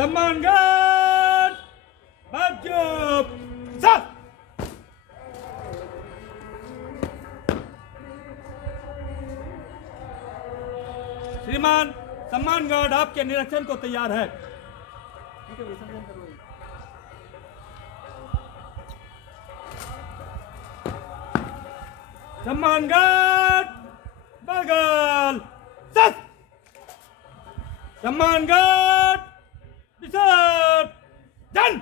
सम्मानगढ़ बाजूब साथ। श्रीमान सम्मानगढ़ आपके निरीक्षण को तैयार है। सम्मानगढ़ बगल साथ। सम्मानगढ़ विसर्जन।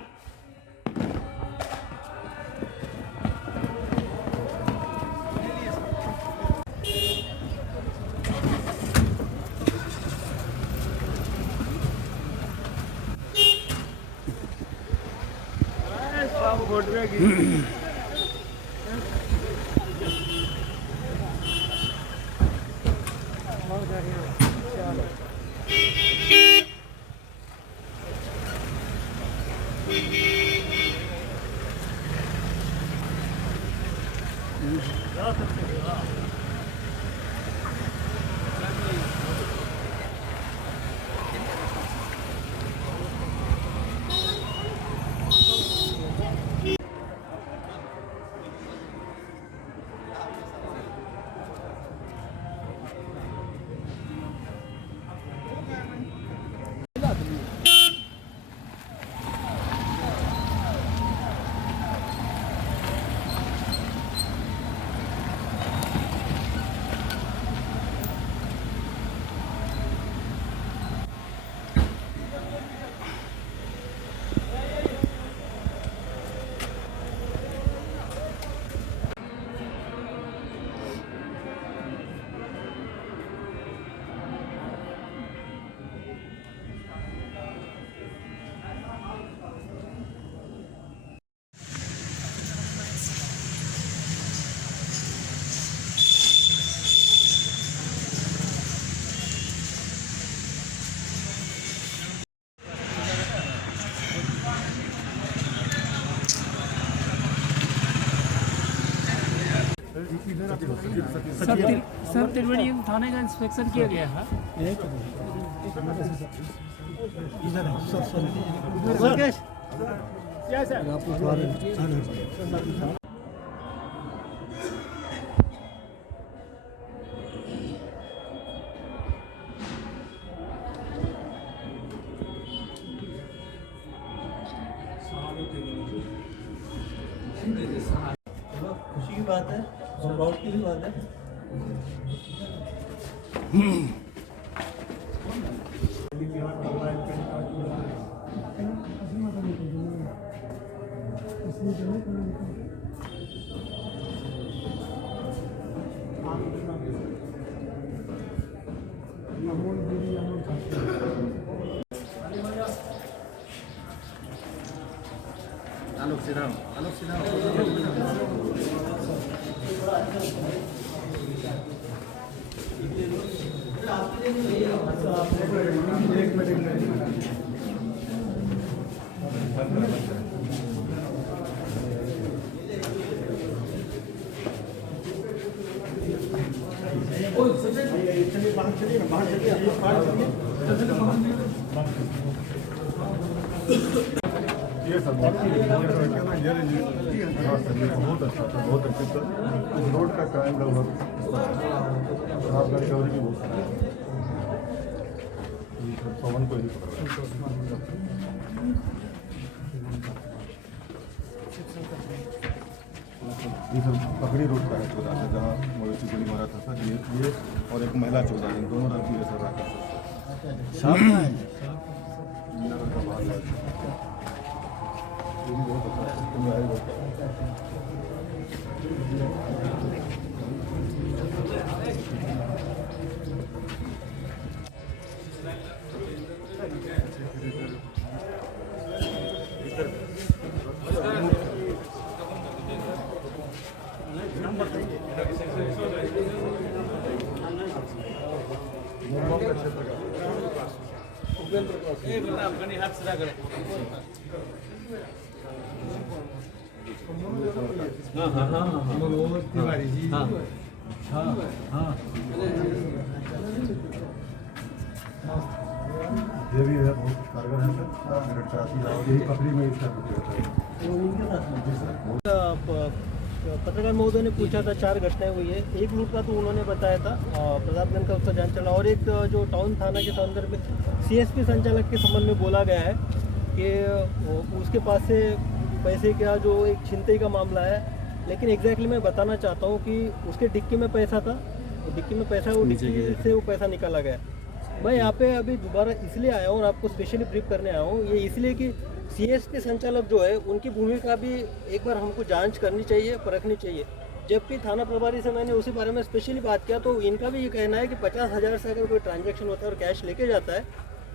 सर त्रिवेणी थाने का इंस्पेक्शन किया गया है। खुशी की बात है और प्राउड की भी बात है। आलोक सिन्हा, आलोक सिन्हा। ये सब बहुत अच्छा था, बहुत अच्छे था। इस रोड का क्राइम लगभग आपका रिकवरी भी बहुत पवन को ही ये सब पकड़ी रोड का है चौदह से, जहाँ मवेशी गोली मारा था सर। ये और एक महिला चौदह, इन दोनों लड़की है सर राकेश सर। बहुत हाथ सीधा करें। हाँ हाँ हाँ हाँ मनोज तिवारी जी। हाँ हाँ हाँ ये भी है बहुत कारगर है सर, आप मेरठ कराती है और यही पकड़ी में इसका कुछ रहता है। वो उनके साथ में जी सर। पत्रकार महोदय ने पूछा था 4 घटनाएं हुई है। एक लूट का तो उन्होंने बताया था, प्रतापगंज का उसका जान चला, और एक जो टाउन थाना के संदर्भ में सीएसपी संचालक के संबंध में बोला गया है कि उसके पास से पैसे का जो एक छिनतई का मामला है। लेकिन एग्जैक्टली मैं बताना चाहता हूँ कि उसके डिक्की में पैसा था, डिक्की में पैसा, वो डिक्की से वो पैसा निकाला गया। मैं यहाँ पे अभी दोबारा इसलिए आया हूँ और आपको स्पेशली ब्रीफ करने आया हूँ, ये इसलिए कि सीएसपी संचालक जो है उनकी भूमिका भी एक बार हमको जांच करनी चाहिए, परखनी चाहिए। जबकि थाना प्रभारी से मैंने उसी बारे में स्पेशली बात किया, तो इनका भी ये कहना है कि 50,000 से अगर कोई ट्रांजैक्शन होता है और कैश लेके जाता है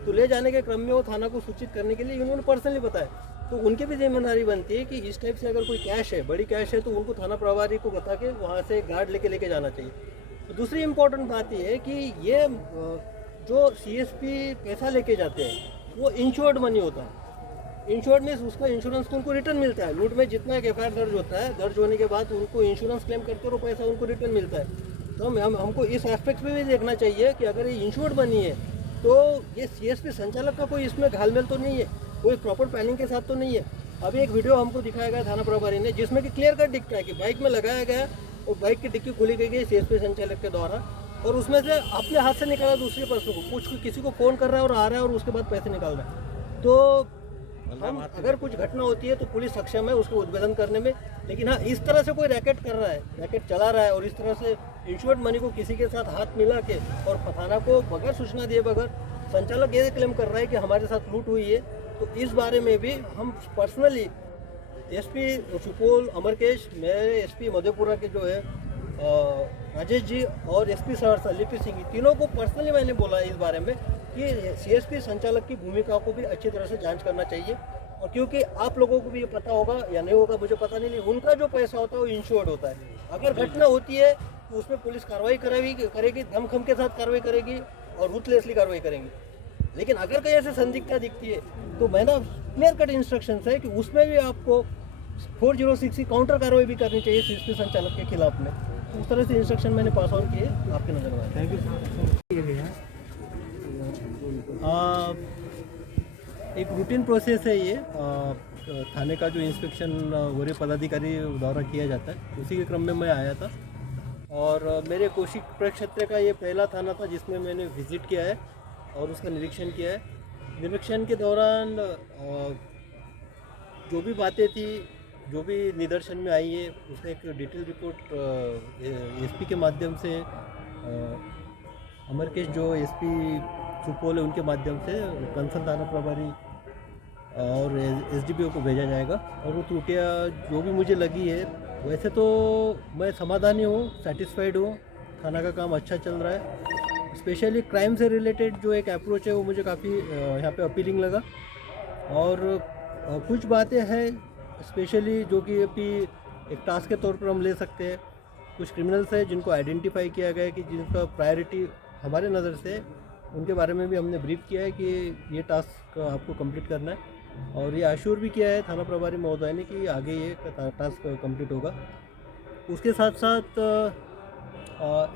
तो ले जाने के क्रम में वो थाना को सूचित करने के लिए उन्होंने पर्सनली बताया। तो उनकी भी जिम्मेदारी बनती है कि इस टाइप से अगर कोई कैश है, बड़ी कैश है, तो उनको थाना प्रभारी को बता के वहाँ से गार्ड लेके जाना चाहिए। तो दूसरी इम्पोर्टेंट बात ये है कि ये जो सीएसपी पैसा लेके जाते हैं वो इंश्योर्ड मनी होता है। इंश्योर्ड मीन्स उसका इंश्योरेंस को उनको रिटर्न मिलता है। लूट में जितना एक एफआईआर दर्ज होता है, दर्ज होने के बाद उनको इंश्योरेंस क्लेम करके वो पैसा उनको रिटर्न मिलता है। तो हमको इस एस्पेक्ट पे भी देखना चाहिए कि अगर ये इंश्योर्ड मनी है तो ये सीएसपी संचालक का कोई इसमें घालमेल तो नहीं है, कोई प्रॉपर प्लानिंग के साथ तो नहीं है। अभी एक वीडियो हमको दिखाया गया थाना प्रभारी ने जिसमें कि क्लियर कट दिखता है कि बाइक में लगाया गया और बाइक की डिक्की खोली गई सीएसपी संचालक के द्वारा, और उसमें से अपने हाथ से निकाला दूसरे पर्सन को, कुछ किसी को फ़ोन कर रहा है और आ रहा है और उसके बाद पैसे निकाल रहा है। तो हम अगर कुछ घटना होती है तो पुलिस सक्षम है उसको उद्भेदन करने में। लेकिन हाँ, इस तरह से कोई रैकेट कर रहा है, रैकेट चला रहा है और इस तरह से इंश्योर्ड मनी को किसी के साथ हाथ मिला के और थाना को बगैर सूचना दिए बगैर संचालक ये क्लेम कर रहा है कि हमारे साथ लूट हुई है, तो इस बारे में भी हम पर्सनली एसपी सुपौल अमरकेश, मेरे एसपी मधेपुरा के जो है राजेश जी और एसपी सहरसा लिपि सिंह, तीनों को पर्सनली मैंने बोला इस बारे में कि सीएसपी संचालक की भूमिका को भी अच्छी तरह से जांच करना चाहिए। और क्योंकि आप लोगों को भी ये पता होगा या नहीं होगा मुझे पता नहीं, उनका जो पैसा होता है वो इंश्योर्ड होता है। अगर घटना होती है तो उसमें पुलिस कार्रवाई करेगी, दमखम के साथ कार्रवाई करेगी और रूथलेसली कार्रवाई करेंगी। लेकिन अगर कहीं ऐसे संदिग्धता दिखती है तो मैंने क्लियर कट इंस्ट्रक्शन है कि उसमें भी आपको 406 की काउंटर कार्रवाई भी करनी चाहिए सीएसपी संचालक के खिलाफ में। तो उस तरह से इंस्ट्रक्शन मैंने पास ऑन किए आपके नज़र में। Thank you. एक रूटीन प्रोसेस है ये, थाने का जो इंस्पेक्शन वरीय पदाधिकारी द्वारा किया जाता है, उसी के क्रम में मैं आया था। और मेरे कोशी प्रक्षेत्र का ये पहला थाना था जिसमें मैंने विज़िट किया है और उसका निरीक्षण किया है। निरीक्षण के दौरान जो भी बातें थी, जो भी निदर्शन में आई है, उसने एक डिटेल रिपोर्ट एसपी के माध्यम से, अमरकेश जो एसपी सुपौल है उनके माध्यम से कंसर्न थाना प्रभारी और एसडीपीओ को भेजा जाएगा। और वो त्रुटियाँ जो भी मुझे लगी है, वैसे तो मैं समाधानी हूँ, सेटिस्फाइड हूँ, थाना का काम अच्छा चल रहा है। स्पेशली क्राइम से रिलेटेड जो एक अप्रोच है वो मुझे काफ़ी यहाँ पे अपीलिंग लगा। और कुछ बातें हैं स्पेशली जो कि अभी एक टास्क के तौर पर हम ले सकते हैं। कुछ क्रिमिनल्स हैं जिनको आइडेंटिफाई किया गया है कि जिनका प्रायोरिटी हमारे नज़र से, उनके बारे में भी हमने ब्रीफ किया है कि ये टास्क आपको कंप्लीट करना है। और ये अश्योर भी किया है थाना प्रभारी महोदय ने कि आगे ये टास्क कंप्लीट होगा। उसके साथ साथ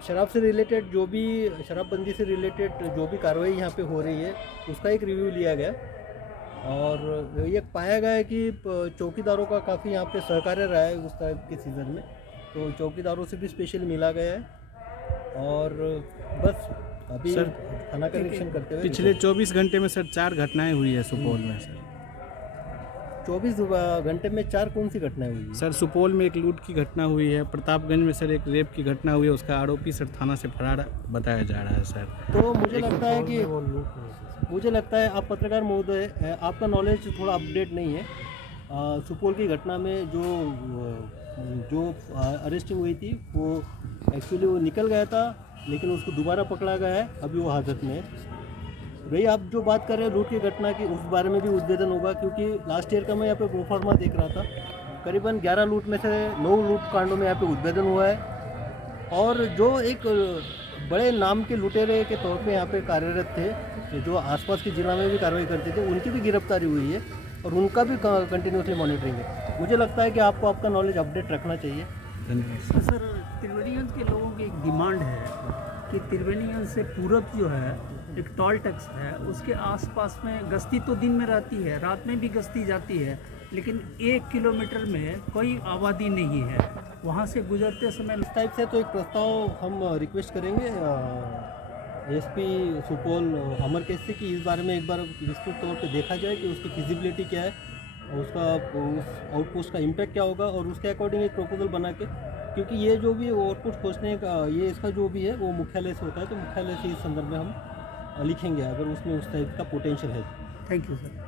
शराब से रिलेटेड जो भी, शराबबंदी से रिलेटेड जो भी कार्रवाई यहाँ पे हो रही है उसका एक रिव्यू लिया गया। और ये पाया गया है कि चौकीदारों का काफ़ी यहाँ पे सहकार्य रहा है उस टाइप के सीज़न में, तो चौकीदारों से भी स्पेशल मिला गया है। और बस अभी सर थाना का निरीक्षण करते हुए पिछले 24 घंटे में सर 4 घटनाएं हुई है सुपौल में सर। 24 घंटे में 4 कौन सी घटनाएं हुई है? सर सुपौल में एक लूट की घटना हुई है, प्रतापगंज में सर एक रेप की घटना हुई है, उसका आरोपी सर थाना से फरार बताया जा रहा है सर। तो मुझे लगता है आप पत्रकार महोदय, आपका नॉलेज थोड़ा अपडेट नहीं है। सुपौल की घटना में जो अरेस्टिंग हुई थी वो एक्चुअली वो निकल गया था, लेकिन उसको दोबारा पकड़ा गया है, अभी वो हाजत में है। रही आप जो बात कर रहे हैं लूट की घटना की, उस बारे में भी उद्भेदन होगा, क्योंकि लास्ट ईयर का मैं यहाँ पे प्रोफार्मा देख रहा था, करीबन 11 लूट में से 9 लूट कांडों में यहाँ पे उद्भेदन हुआ है। और जो एक बड़े नाम के लुटेरे के तौर पे यहाँ पे कार्यरत थे, जो आसपास के जिला में भी कार्रवाई करते थे, उनकी भी गिरफ्तारी हुई है और उनका भी कंटिन्यूसली मॉनिटरिंग है। मुझे लगता है कि आपको आपका नॉलेज अपडेट रखना चाहिए। धन्यवाद सर त्रिवेणीगंज के लोगों की एक डिमांड है कि त्रिवेणीगंज से पूरब जो है एक टोल टैक्स है, उसके आसपास में गश्ती तो दिन में रहती है, रात में भी गश्ती जाती है, लेकिन 1 किलोमीटर में कोई आबादी नहीं है। वहाँ से गुजरते समय इस टाइप से तो एक प्रस्ताव हम रिक्वेस्ट करेंगे एसपी सुपौल अमर केसरी की इस बारे में एक बार विस्तृत तौर पे देखा जाए कि उसकी फिजिबिलिटी क्या है, उसका उस आउटपोस्ट का इम्पैक्ट क्या होगा और उसके अकॉर्डिंग एक प्रपोजल बना के, क्योंकि ये जो भी आउटपुट खोजने का ये इसका जो भी है वो मुख्यालय से होता है, तो मुख्यालय से इस संदर्भ में हम लिखेंगे अगर उसमें उस टाइप का पोटेंशियल है। Thank you sir.